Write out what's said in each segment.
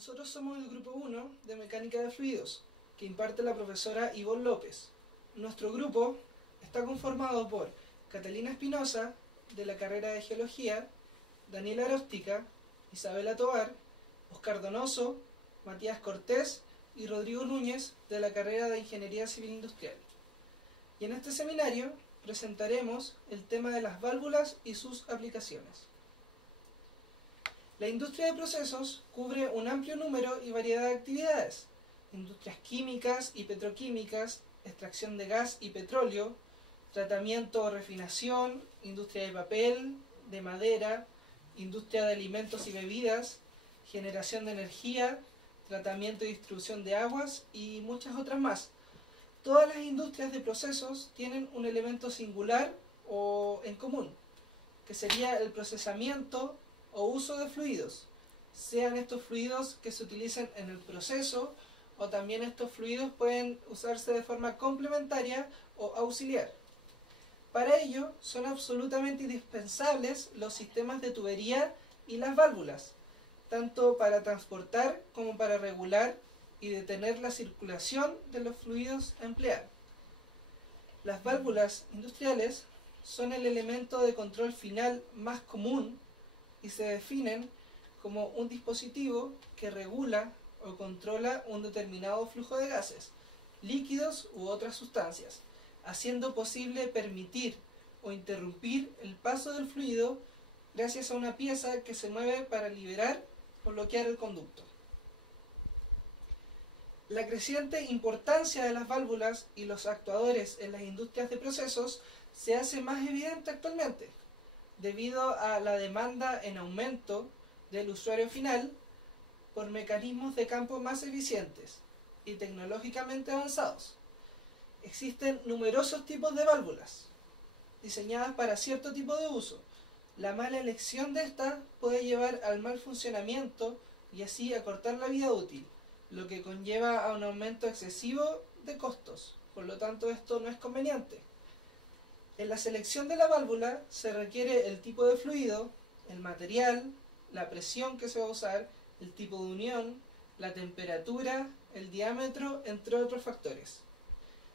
Nosotros somos el grupo 1 de Mecánica de Fluidos, que imparte la profesora Ivonne López. Nuestro grupo está conformado por Catalina Espinosa, de la carrera de Geología, Daniela Aróstica, Isabela Tovar, Oscar Donoso, Matías Cortés y Rodrigo Núñez, de la carrera de Ingeniería Civil Industrial. Y en este seminario presentaremos el tema de las válvulas y sus aplicaciones. La industria de procesos cubre un amplio número y variedad de actividades: industrias químicas y petroquímicas, extracción de gas y petróleo, tratamiento o refinación, industria de papel, de madera, industria de alimentos y bebidas, generación de energía, tratamiento y distribución de aguas y muchas otras más. Todas las industrias de procesos tienen un elemento singular o en común, que sería el procesamiento o uso de fluidos, sean estos fluidos que se utilicen en el proceso o también estos fluidos pueden usarse de forma complementaria o auxiliar. Para ello son absolutamente indispensables los sistemas de tubería y las válvulas, tanto para transportar como para regular y detener la circulación de los fluidos a emplear. Las válvulas industriales son el elemento de control final más común y se definen como un dispositivo que regula o controla un determinado flujo de gases, líquidos u otras sustancias, haciendo posible permitir o interrumpir el paso del fluido gracias a una pieza que se mueve para liberar o bloquear el conducto. La creciente importancia de las válvulas y los actuadores en las industrias de procesos se hace más evidente actualmente, debido a la demanda en aumento del usuario final por mecanismos de campo más eficientes y tecnológicamente avanzados. Existen numerosos tipos de válvulas, diseñadas para cierto tipo de uso. La mala elección de estas puede llevar al mal funcionamiento y así acortar la vida útil, lo que conlleva a un aumento excesivo de costos. Por lo tanto, esto no es conveniente. En la selección de la válvula se requiere el tipo de fluido, el material, la presión que se va a usar, el tipo de unión, la temperatura, el diámetro, entre otros factores.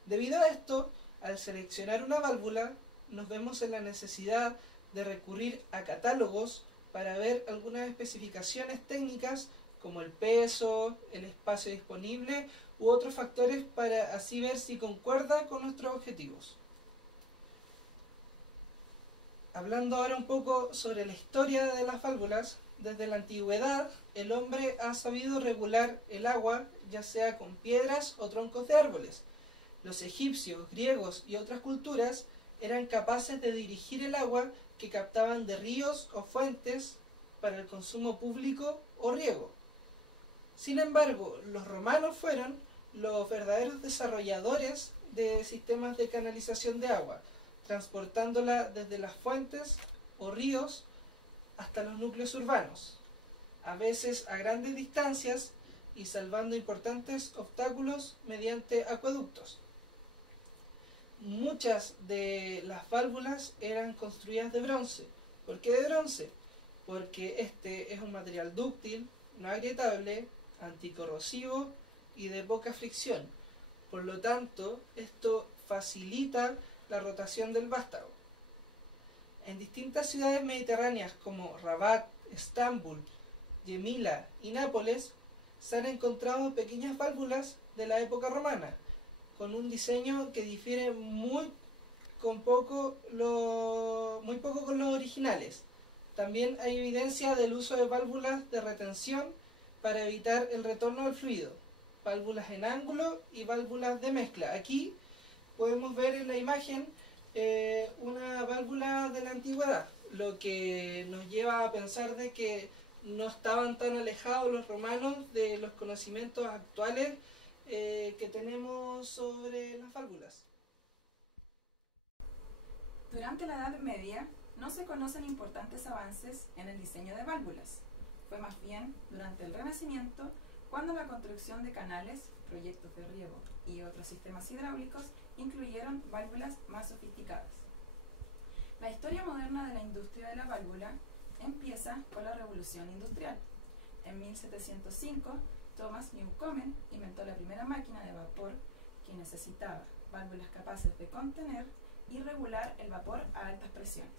Debido a esto, al seleccionar una válvula, nos vemos en la necesidad de recurrir a catálogos para ver algunas especificaciones técnicas como el peso, el espacio disponible u otros factores para así ver si concuerda con nuestros objetivos. Hablando ahora un poco sobre la historia de las válvulas, desde la antigüedad el hombre ha sabido regular el agua, ya sea con piedras o troncos de árboles. Los egipcios, griegos y otras culturas eran capaces de dirigir el agua que captaban de ríos o fuentes para el consumo público o riego. Sin embargo, los romanos fueron los verdaderos desarrolladores de sistemas de canalización de agua, transportándola desde las fuentes o ríos hasta los núcleos urbanos, a veces a grandes distancias y salvando importantes obstáculos mediante acueductos. Muchas de las válvulas eran construidas de bronce. ¿Por qué de bronce? Porque este es un material dúctil, no agrietable, anticorrosivo y de poca fricción. Por lo tanto, esto facilita la rotación del vástago. En distintas ciudades mediterráneas como Rabat, Estambul, Yemila y Nápoles se han encontrado pequeñas válvulas de la época romana, con un diseño que difiere muy poco con los originales. También hay evidencia del uso de válvulas de retención para evitar el retorno del fluido, válvulas en ángulo y válvulas de mezcla. Aquí podemos ver en la imagen una válvula de la antigüedad, lo que nos lleva a pensar de que no estaban tan alejados los romanos de los conocimientos actuales que tenemos sobre las válvulas. Durante la Edad Media no se conocen importantes avances en el diseño de válvulas. Fue más bien durante el Renacimiento cuando la construcción de canales, proyectos de riego y otros sistemas hidráulicos incluyeron válvulas más sofisticadas. La historia moderna de la industria de la válvula empieza con la Revolución Industrial, En 1705, Thomas Newcomen inventó la primera máquina de vapor que necesitaba válvulas capaces de contener y regular el vapor a altas presiones.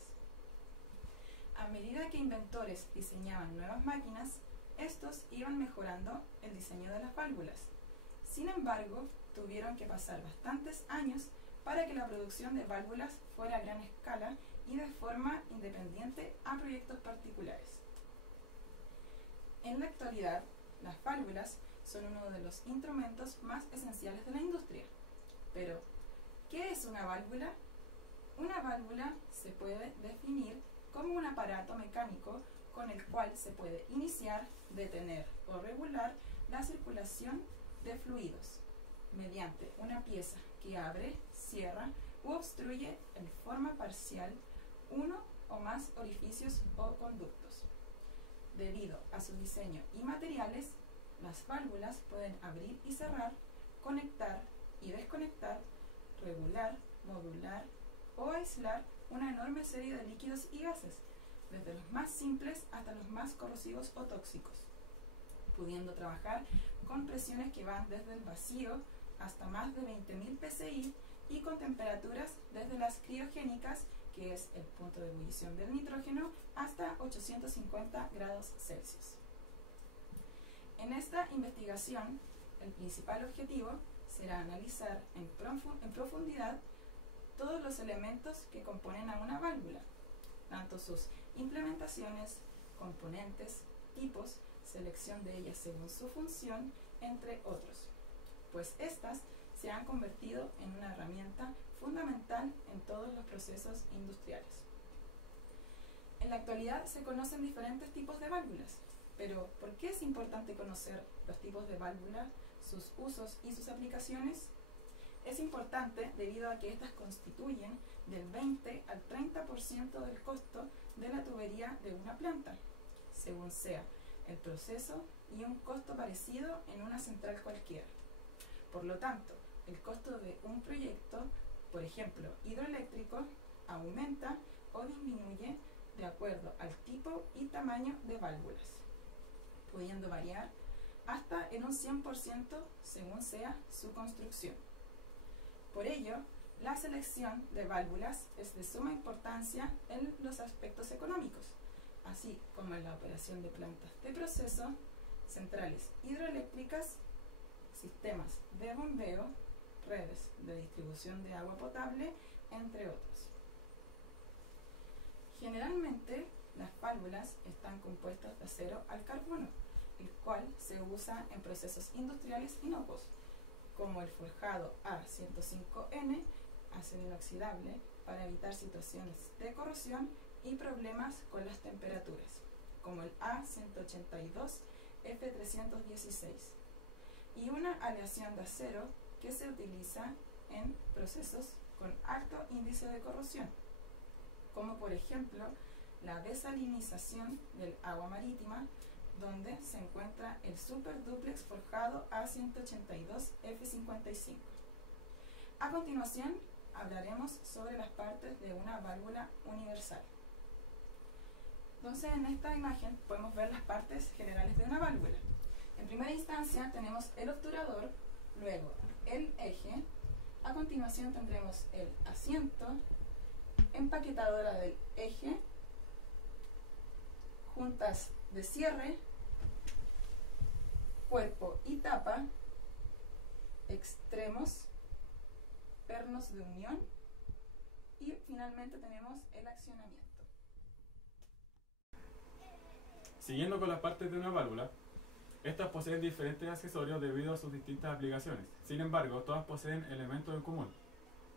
A medida que inventores diseñaban nuevas máquinas, estos iban mejorando el diseño de las válvulas. Sin embargo, tuvieron que pasar bastantes años para que la producción de válvulas fuera a gran escala y de forma independiente a proyectos particulares. En la actualidad, las válvulas son uno de los instrumentos más esenciales de la industria. Pero, ¿qué es una válvula? Una válvula se puede definir como un aparato mecánico con el cual se puede iniciar, detener o regular la circulación de fluidos mediante una pieza que abre, cierra u obstruye en forma parcial uno o más orificios o conductos. Debido a su diseño y materiales, las válvulas pueden abrir y cerrar, conectar y desconectar, regular, modular o aislar una enorme serie de líquidos y gases, desde los más simples hasta los más corrosivos o tóxicos, pudiendo trabajar con presiones que van desde el vacío hasta más de 20.000 psi y con temperaturas desde las criogénicas, que es el punto de ebullición del nitrógeno, hasta 850 grados Celsius. En esta investigación, el principal objetivo será analizar en profundidad todos los elementos que componen a una válvula, tanto sus implementaciones, componentes, tipos, selección de ellas según su función, entre otros, pues estas se han convertido en una herramienta fundamental en todos los procesos industriales. En la actualidad se conocen diferentes tipos de válvulas, pero ¿por qué es importante conocer los tipos de válvulas, sus usos y sus aplicaciones? Es importante debido a que estas constituyen del 20 al 30% del costo de la tubería de una planta, según sea el proceso, y un costo parecido en una central cualquiera. Por lo tanto, el costo de un proyecto, por ejemplo hidroeléctrico, aumenta o disminuye de acuerdo al tipo y tamaño de válvulas, pudiendo variar hasta en un 100% según sea su construcción. Por ello, la selección de válvulas es de suma importancia en los aspectos económicos, así como en la operación de plantas de proceso, centrales hidroeléctricas, sistemas de bombeo, redes de distribución de agua potable, entre otros. Generalmente, las válvulas están compuestas de acero al carbono, el cual se usa en procesos industriales inocuos, como el forjado A105N, acero inoxidable, para evitar situaciones de corrosión y problemas con las temperaturas, como el A182F316, y una aleación de acero que se utiliza en procesos con alto índice de corrosión, como por ejemplo la desalinización del agua marítima, donde se encuentra el superdúplex forjado A182F55. A continuación, hablaremos sobre las partes de una válvula universal. Entonces, en esta imagen podemos ver las partes generales de una válvula. En primera instancia tenemos el obturador, luego el eje, a continuación tendremos el asiento, empaquetadora del eje, juntas de cierre, cuerpo y tapa, extremos, pernos de unión y finalmente tenemos el accionamiento. Siguiendo con las partes de una válvula, estas poseen diferentes accesorios debido a sus distintas aplicaciones. Sin embargo, todas poseen elementos en común,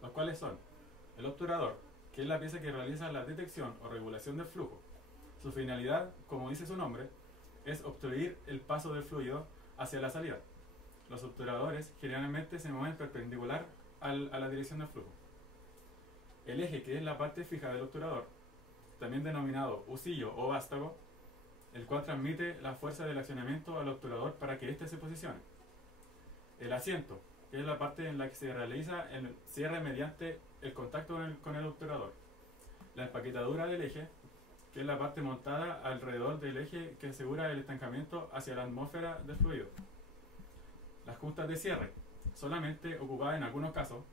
los cuales son el obturador, que es la pieza que realiza la detección o regulación del flujo. Su finalidad, como dice su nombre, es obstruir el paso del fluido hacia la salida. Los obturadores generalmente se mueven perpendicular a la dirección del flujo. El eje, que es la parte fija del obturador, también denominado husillo o vástago, el cual transmite la fuerza del accionamiento al obturador para que éste se posicione. El asiento, que es la parte en la que se realiza el cierre mediante el contacto con el obturador. La empaquetadura del eje, que es la parte montada alrededor del eje que asegura el estancamiento hacia la atmósfera del fluido. Las justas de cierre, solamente ocupadas en algunos casos,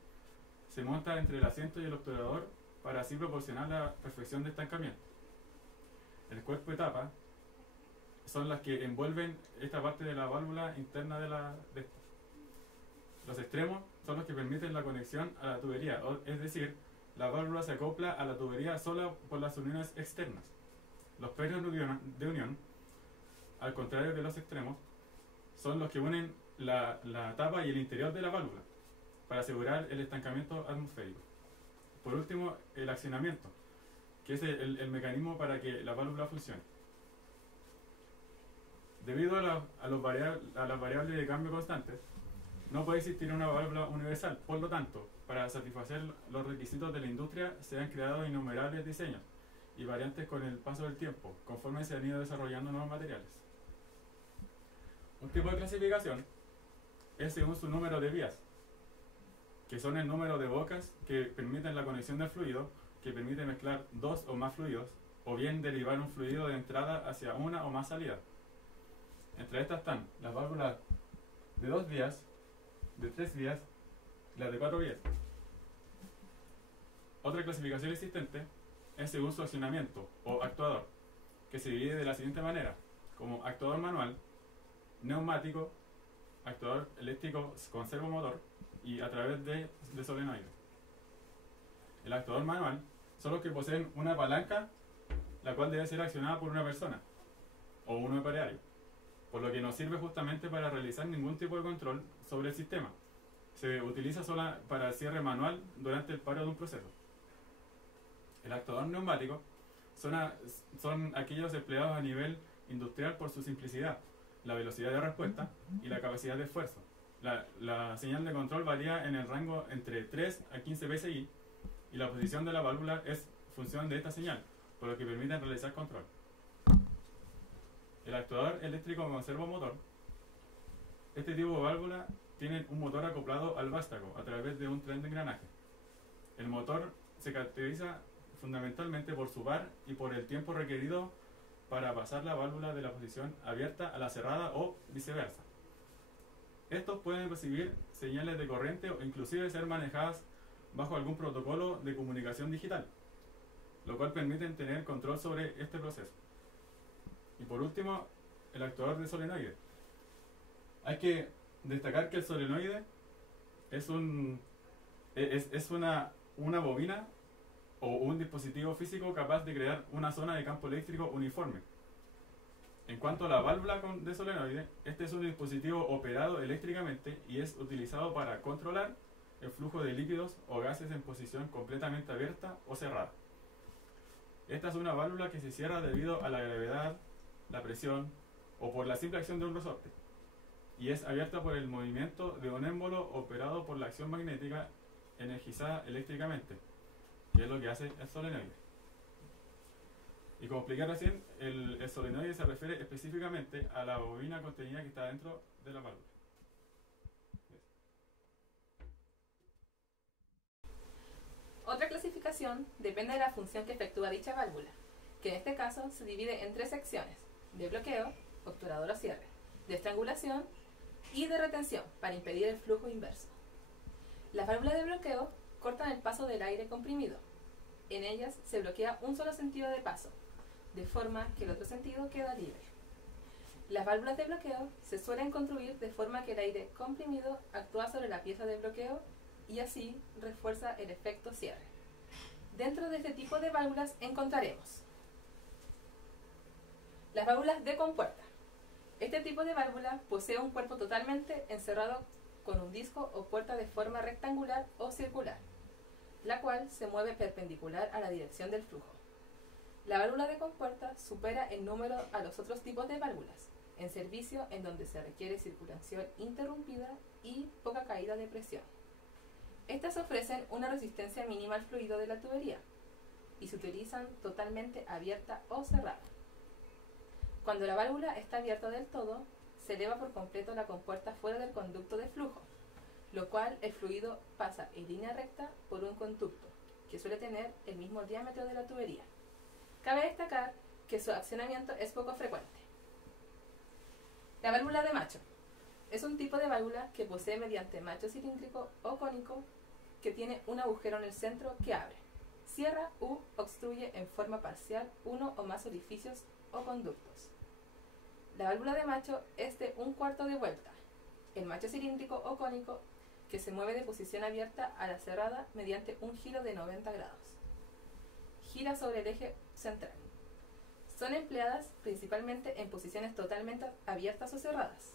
se monta entre el asiento y el obturador para así proporcionar la perfección de estancamiento. El cuerpo y tapa son las que envuelven esta parte de la válvula interna de esta. Los extremos son los que permiten la conexión a la tubería, es decir, la válvula se acopla a la tubería sola por las uniones externas. Los pernos de unión, al contrario de los extremos, son los que unen la tapa y el interior de la válvula para asegurar el estancamiento atmosférico. Por último, el accionamiento, que es el mecanismo para que la válvula funcione. Debido a las variables de cambio constantes, no puede existir una válvula universal. Por lo tanto, para satisfacer los requisitos de la industria, se han creado innumerables diseños y variantes con el paso del tiempo, conforme se han ido desarrollando nuevos materiales. Un tipo de clasificación es según su número de vías, que son el número de bocas que permiten la conexión del fluido, que permite mezclar dos o más fluidos, o bien derivar un fluido de entrada hacia una o más salidas. Entre estas están las válvulas de 2 vías, de 3 vías y las de 4 vías. Otra clasificación existente es según su accionamiento o actuador, que se divide de la siguiente manera, como actuador manual, neumático, actuador eléctrico con servomotor y a través de solenoide. El actuador manual son los que poseen una palanca, la cual debe ser accionada por una persona o un operario, por lo que no sirve justamente para realizar ningún tipo de control sobre el sistema. Se utiliza solo para el cierre manual durante el paro de un proceso. El actuador neumático son aquellos empleados a nivel industrial por su simplicidad, la velocidad de respuesta y la capacidad de esfuerzo. La señal de control varía en el rango entre 3 a 15 psi y la posición de la válvula es función de esta señal, por lo que permiten realizar control. El actuador eléctrico con servomotor. Este tipo de válvula tiene un motor acoplado al vástago a través de un tren de engranaje. El motor se caracteriza fundamentalmente por su bar y por el tiempo requerido para pasar la válvula de la posición abierta a la cerrada o viceversa. Estos pueden recibir señales de corriente o inclusive ser manejadas bajo algún protocolo de comunicación digital, lo cual permite tener control sobre este proceso. Y por último, el actuador de solenoide. Hay que destacar que el solenoide es una bobina o un dispositivo físico capaz de crear una zona de campo eléctrico uniforme. En cuanto a la válvula de solenoide, este es un dispositivo operado eléctricamente y es utilizado para controlar el flujo de líquidos o gases en posición completamente abierta o cerrada. Esta es una válvula que se cierra debido a la gravedad, la presión o por la simple acción de un resorte, y es abierta por el movimiento de un émbolo operado por la acción magnética energizada eléctricamente, que es lo que hace el solenoide. Y como expliqué recién, el solenoide se refiere específicamente a la bobina contenida que está dentro de la válvula. Otra clasificación depende de la función que efectúa dicha válvula, que en este caso se divide en 3 secciones: de bloqueo, obturador o cierre, de estrangulación y de retención para impedir el flujo inverso. Las válvulas de bloqueo cortan el paso del aire comprimido. En ellas se bloquea un solo sentido de paso, de forma que el otro sentido queda libre. Las válvulas de bloqueo se suelen construir de forma que el aire comprimido actúa sobre la pieza de bloqueo y así refuerza el efecto cierre. Dentro de este tipo de válvulas encontraremos las válvulas de compuerta. Este tipo de válvula posee un cuerpo totalmente encerrado con un disco o puerta de forma rectangular o circular, la cual se mueve perpendicular a la dirección del flujo. La válvula de compuerta supera en número a los otros tipos de válvulas, en servicio en donde se requiere circulación interrumpida y poca caída de presión. Estas ofrecen una resistencia mínima al fluido de la tubería y se utilizan totalmente abierta o cerrada. Cuando la válvula está abierta del todo, se eleva por completo la compuerta fuera del conducto de flujo, lo cual el fluido pasa en línea recta por un conducto, que suele tener el mismo diámetro de la tubería. Cabe destacar que su accionamiento es poco frecuente. La válvula de macho es un tipo de válvula que posee mediante macho cilíndrico o cónico que tiene un agujero en el centro que abre, cierra u obstruye en forma parcial uno o más orificios o conductos. La válvula de macho es de 1/4 de vuelta. El macho cilíndrico o cónico que se mueve de posición abierta a la cerrada mediante un giro de 90 grados. Gira sobre el eje central. Son empleadas principalmente en posiciones totalmente abiertas o cerradas,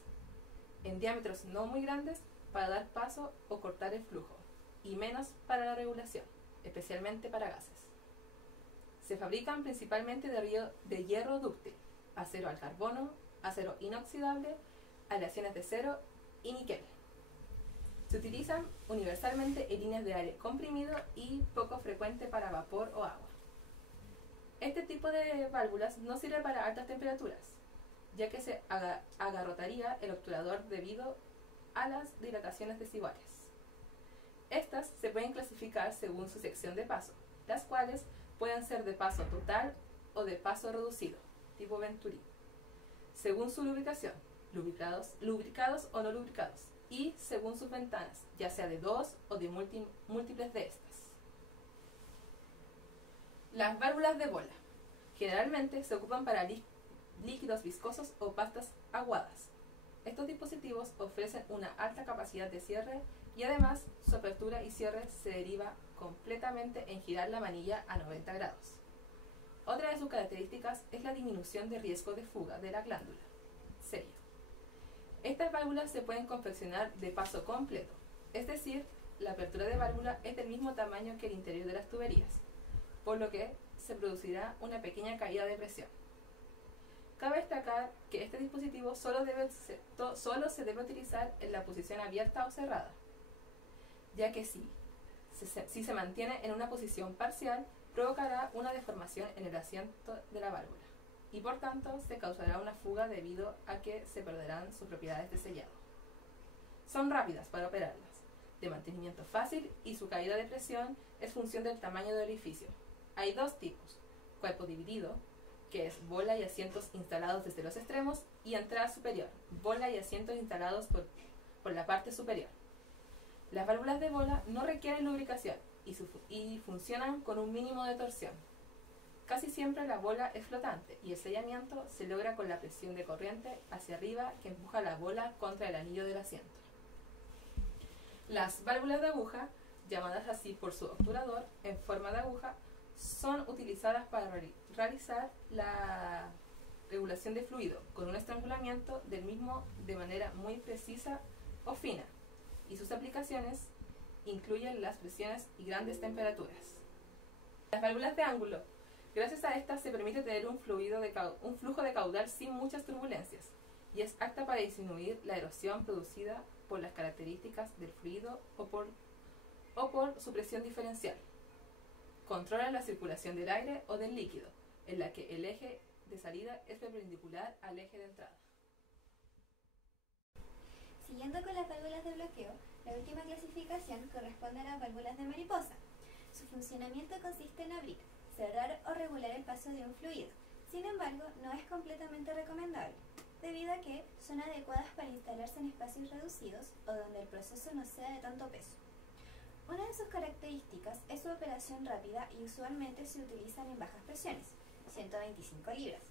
en diámetros no muy grandes para dar paso o cortar el flujo, y menos para la regulación, especialmente para gases. Se fabrican principalmente de hierro dúctil, acero al carbono, acero inoxidable, aleaciones de acero y níquel. Se utilizan universalmente en líneas de aire comprimido y poco frecuente para vapor o agua. Este tipo de válvulas no sirve para altas temperaturas, ya que se agarrotaría el obturador debido a las dilataciones desiguales. Estas se pueden clasificar según su sección de paso, las cuales pueden ser de paso total o de paso reducido, tipo Venturi, según su lubricación, lubricados o no lubricados, y según sus ventanas, ya sea de 2 o de múltiples de estas. Las válvulas de bola generalmente se ocupan para líquidos viscosos o pastas aguadas. Estos dispositivos ofrecen una alta capacidad de cierre y además su apertura y cierre se deriva completamente en girar la manilla a 90 grados. Otra de sus características es la disminución de riesgo de fuga de la glándula, sello. Estas válvulas se pueden confeccionar de paso completo, es decir, la apertura de válvula es del mismo tamaño que el interior de las tuberías, por lo que se producirá una pequeña caída de presión. Cabe destacar que este dispositivo solo se debe utilizar en la posición abierta o cerrada, ya que si se mantiene en una posición parcial, provocará una deformación en el asiento de la válvula y por tanto se causará una fuga debido a que se perderán sus propiedades de sellado. Son rápidas para operarlas, de mantenimiento fácil y su caída de presión es función del tamaño del orificio. Hay dos tipos: cuerpo dividido, que es bola y asientos instalados desde los extremos, y entrada superior, bola y asientos instalados por la parte superior. Las válvulas de bola no requieren lubricación y funcionan con un mínimo de torsión. Casi siempre la bola es flotante y el sellamiento se logra con la presión de corriente hacia arriba que empuja la bola contra el anillo del asiento. Las válvulas de aguja, llamadas así por su obturador en forma de aguja, son utilizadas para realizar la regulación de fluido con un estrangulamiento del mismo de manera muy precisa o fina, y sus aplicaciones incluyen las presiones y grandes temperaturas. Las válvulas de ángulo, gracias a estas se permite tener un flujo de caudal sin muchas turbulencias y es apta para disminuir la erosión producida por las características del fluido o por su presión diferencial. Controlan la circulación del aire o del líquido, en la que el eje de salida es perpendicular al eje de entrada. Siguiendo con las válvulas de bloqueo, la última clasificación corresponde a las válvulas de mariposa. Su funcionamiento consiste en abrir, cerrar o regular el paso de un fluido. Sin embargo, no es completamente recomendable, debido a que son adecuadas para instalarse en espacios reducidos o donde el proceso no sea de tanto peso. Una de sus características es su operación rápida y usualmente se utilizan en bajas presiones, 125 libras.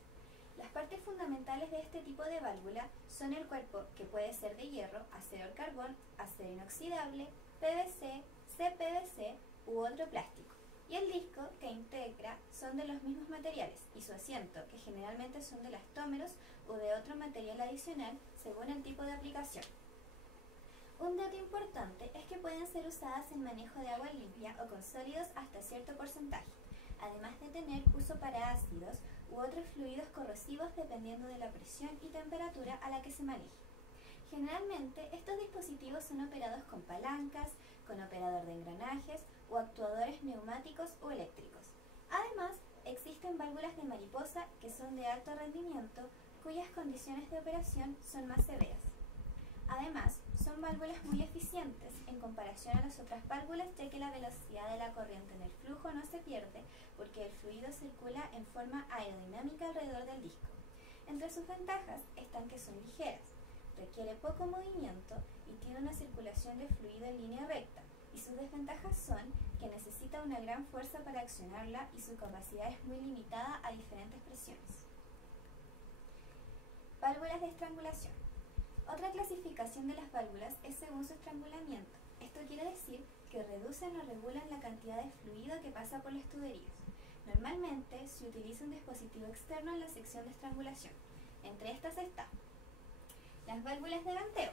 Las partes fundamentales de este tipo de válvula son el cuerpo, que puede ser de hierro, acero al carbón, acero inoxidable, PVC, CPVC u otro plástico, y el disco que integra son de los mismos materiales, y su asiento, que generalmente son de elastómeros o de otro material adicional según el tipo de aplicación. Un dato importante es que pueden ser usadas en manejo de agua limpia o con sólidos hasta cierto porcentaje, además de tener uso para ácidos u otros fluidos corrosivos dependiendo de la presión y temperatura a la que se maneje. Generalmente, estos dispositivos son operados con palancas, con operador de engranajes o actuadores neumáticos o eléctricos. Además, existen válvulas de mariposa que son de alto rendimiento, cuyas condiciones de operación son más severas. Además, son válvulas muy eficientes en comparación a las otras válvulas, ya que la velocidad de la corriente en el flujo no se pierde, porque el fluido circula en forma aerodinámica alrededor del disco. Entre sus ventajas están que son ligeras, requiere poco movimiento y tiene una circulación de fluido en línea recta, y sus desventajas son que necesita una gran fuerza para accionarla y su capacidad es muy limitada a diferentes presiones. Válvulas de estrangulación. Otra clasificación de las válvulas es según su estrangulamiento. Esto quiere decir que reducen o regulan la cantidad de fluido que pasa por las tuberías. Normalmente se utiliza un dispositivo externo en la sección de estrangulación. Entre estas está las válvulas de ganteo.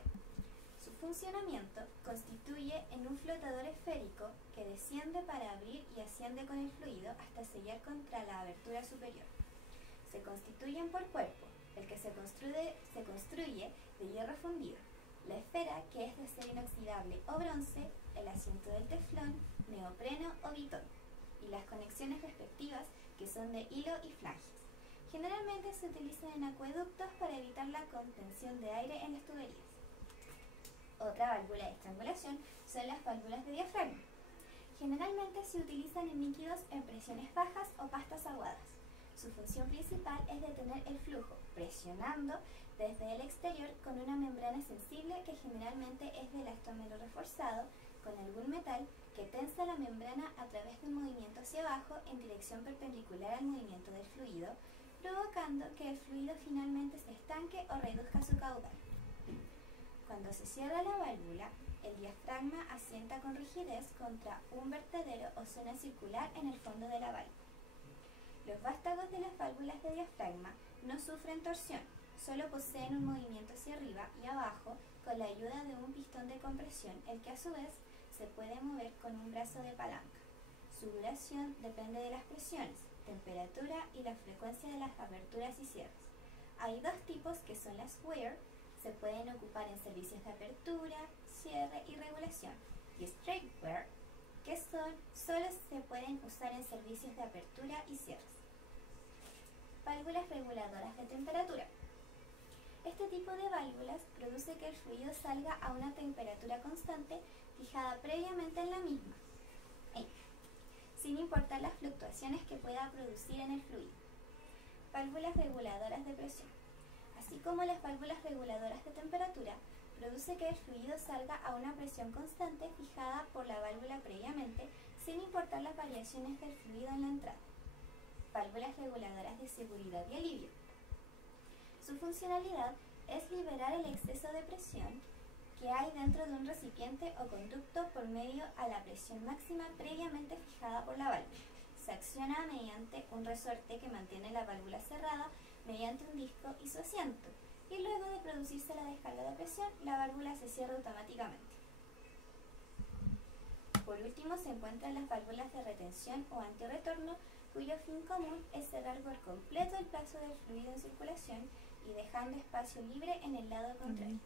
Su funcionamiento constituye en un flotador esférico que desciende para abrir y asciende con el fluido hasta sellar contra la abertura superior. Se constituyen por cuerpo, el que se construye de hierro fundido, la esfera, que es de acero inoxidable o bronce, el asiento del teflón, neopreno o vitón, y las conexiones respectivas, que son de hilo y flanges. Generalmente se utilizan en acueductos para evitar la contención de aire en las tuberías. Otra válvula de estrangulación son las válvulas de diafragma. Generalmente se utilizan en líquidos en presiones bajas o pastas aguadas. Su función principal es detener el flujo, presionando desde el exterior con una membrana sensible que generalmente es de elastómero reforzado con algún metal que tensa la membrana a través de un movimiento hacia abajo en dirección perpendicular al movimiento del fluido, provocando que el fluido finalmente se estanque o reduzca su caudal. Cuando se cierra la válvula, el diafragma asienta con rigidez contra un vertedero o zona circular en el fondo de la válvula. Los vástagos de las válvulas de diafragma no sufren torsión, solo poseen un movimiento hacia arriba y abajo con la ayuda de un pistón de compresión, el que a su vez se puede mover con un brazo de palanca. Su duración depende de las presiones, temperatura y la frecuencia de las aberturas y cierres. Hay dos tipos que son las wear, se pueden ocupar en servicios de apertura, cierre y regulación, y straight wear, que solo se pueden usar en servicios de apertura y cierres. Válvulas reguladoras de temperatura. Este tipo de válvulas produce que el fluido salga a una temperatura constante fijada previamente en la misma, sin importar las fluctuaciones que pueda producir en el fluido. Válvulas reguladoras de presión. Así como las válvulas reguladoras de temperatura, produce que el fluido salga a una presión constante fijada por la válvula previamente, sin importar las variaciones del fluido en la entrada. Válvulas reguladoras de seguridad y alivio. Su funcionalidad es liberar el exceso de presión que hay dentro de un recipiente o conducto por medio a la presión máxima previamente fijada por la válvula. Se acciona mediante un resorte que mantiene la válvula cerrada mediante un disco y su asiento, y luego de producirse la descarga de presión, la válvula se cierra automáticamente. Por último se encuentran las válvulas de retención o antirretorno, cuyo fin común es cerrar por completo el paso del fluido en circulación y dejando espacio libre en el lado contrario.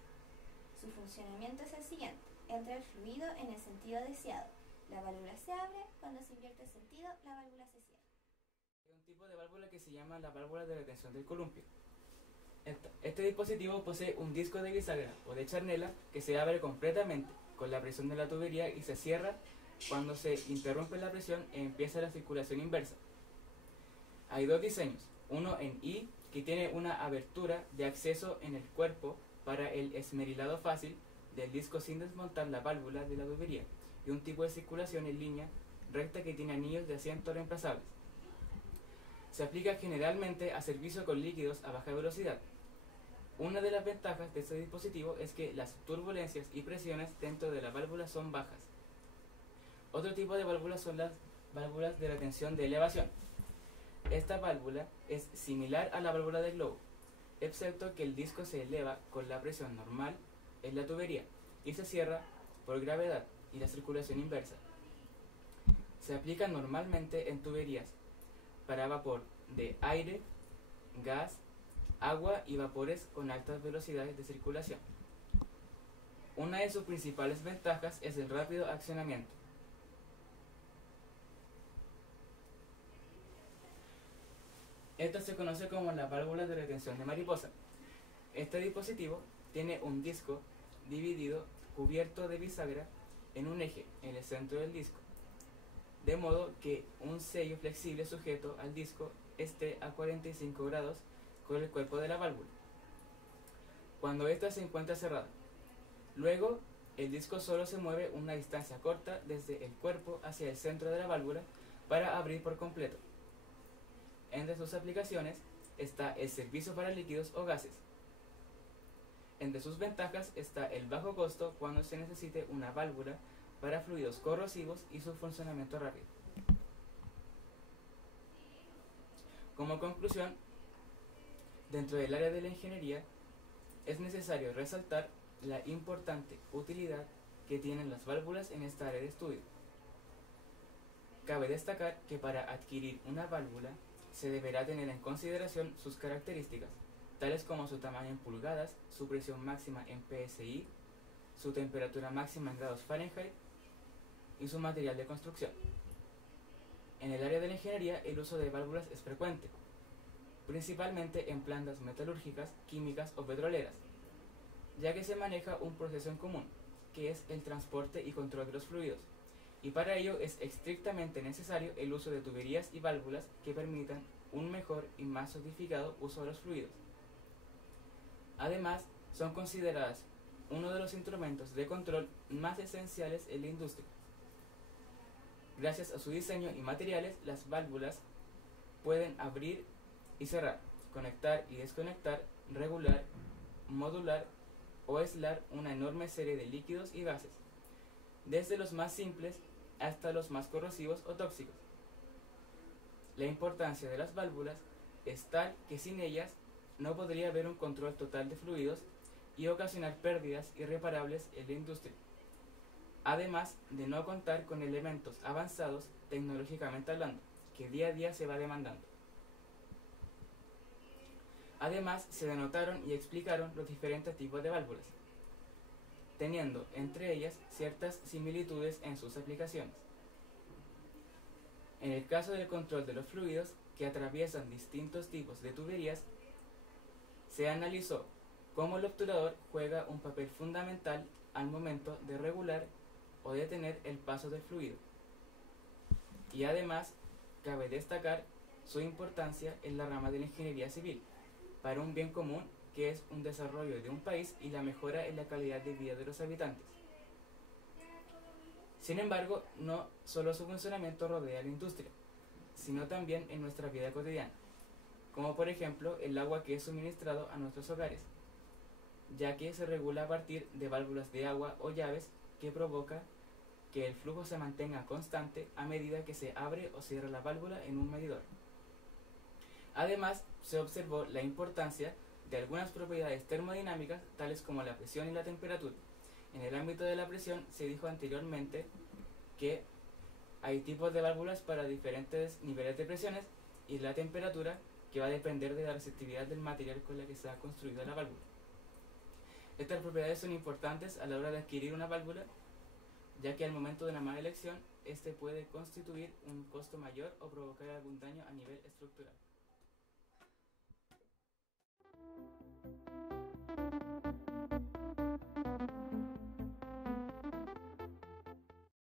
Su funcionamiento es el siguiente: entra el fluido en el sentido deseado, la válvula se abre, cuando se invierte el sentido, la válvula se cierra. Hay un tipo de válvula que se llama la válvula de retención del columpio. Este dispositivo posee un disco de bisagra o de charnela que se abre completamente con la presión de la tubería y se cierra cuando se interrumpe la presión e empieza la circulación inversa. Hay dos diseños, uno en I, que tiene una abertura de acceso en el cuerpo para el esmerilado fácil del disco sin desmontar la válvula de la tubería, y un tipo de circulación en línea recta que tiene anillos de asiento reemplazables. Se aplica generalmente a servicio con líquidos a baja velocidad. Una de las ventajas de este dispositivo es que las turbulencias y presiones dentro de la válvula son bajas. Otro tipo de válvulas son las válvulas de retención de elevación. Esta válvula es similar a la válvula de globo, excepto que el disco se eleva con la presión normal en la tubería y se cierra por gravedad y la circulación inversa. Se aplica normalmente en tuberías para vapor de aire, gas, agua y vapores con altas velocidades de circulación. Una de sus principales ventajas es el rápido accionamiento. Esto se conoce como la válvula de retención de mariposa. Este dispositivo tiene un disco dividido cubierto de bisagra en un eje en el centro del disco. de modo que un sello flexible sujeto al disco esté a 45 grados con el cuerpo de la válvula, cuando ésta se encuentra cerrada. Luego, el disco solo se mueve una distancia corta desde el cuerpo hacia el centro de la válvula para abrir por completo. Entre sus aplicaciones está el servicio para líquidos o gases. Entre sus ventajas está el bajo costo cuando se necesite una válvula para fluidos corrosivos y su funcionamiento rápido. Como conclusión, dentro del área de la ingeniería es necesario resaltar la importante utilidad que tienen las válvulas en esta área de estudio. Cabe destacar que para adquirir una válvula se deberá tener en consideración sus características, tales como su tamaño en pulgadas, su presión máxima en PSI, su temperatura máxima en grados Fahrenheit y su material de construcción. En el área de la ingeniería el uso de válvulas es frecuente, principalmente en plantas metalúrgicas, químicas o petroleras, ya que se maneja un proceso en común, que es el transporte y control de los fluidos, y para ello es estrictamente necesario el uso de tuberías y válvulas que permitan un mejor y más sofisticado uso de los fluidos. Además, son consideradas uno de los instrumentos de control más esenciales en la industria. Gracias a su diseño y materiales, las válvulas pueden abrir y cerrar, conectar y desconectar, regular, modular o aislar una enorme serie de líquidos y gases, desde los más simples hasta los más corrosivos o tóxicos. La importancia de las válvulas es tal que sin ellas no podría haber un control total de fluidos y ocasionar pérdidas irreparables en la industria, además de no contar con elementos avanzados tecnológicamente hablando, que día a día se va demandando. Además, se denotaron y explicaron los diferentes tipos de válvulas, teniendo entre ellas ciertas similitudes en sus aplicaciones. En el caso del control de los fluidos que atraviesan distintos tipos de tuberías, se analizó cómo el obturador juega un papel fundamental al momento de regular o detener el paso del fluido. Y además, cabe destacar su importancia en la rama de la ingeniería civil, para un bien común que es un desarrollo de un país y la mejora en la calidad de vida de los habitantes. Sin embargo, no solo su funcionamiento rodea a la industria, sino también en nuestra vida cotidiana, como por ejemplo el agua que es suministrado a nuestros hogares, ya que se regula a partir de válvulas de agua o llaves que provoca que el flujo se mantenga constante a medida que se abre o cierra la válvula en un medidor. Además, se observó la importancia de algunas propiedades termodinámicas tales como la presión y la temperatura. En el ámbito de la presión se dijo anteriormente que hay tipos de válvulas para diferentes niveles de presiones y la temperatura que va a depender de la receptividad del material con el que se ha construido la válvula. Estas propiedades son importantes a la hora de adquirir una válvula, ya que al momento de una mala elección, este puede constituir un costo mayor o provocar algún daño a nivel estructural.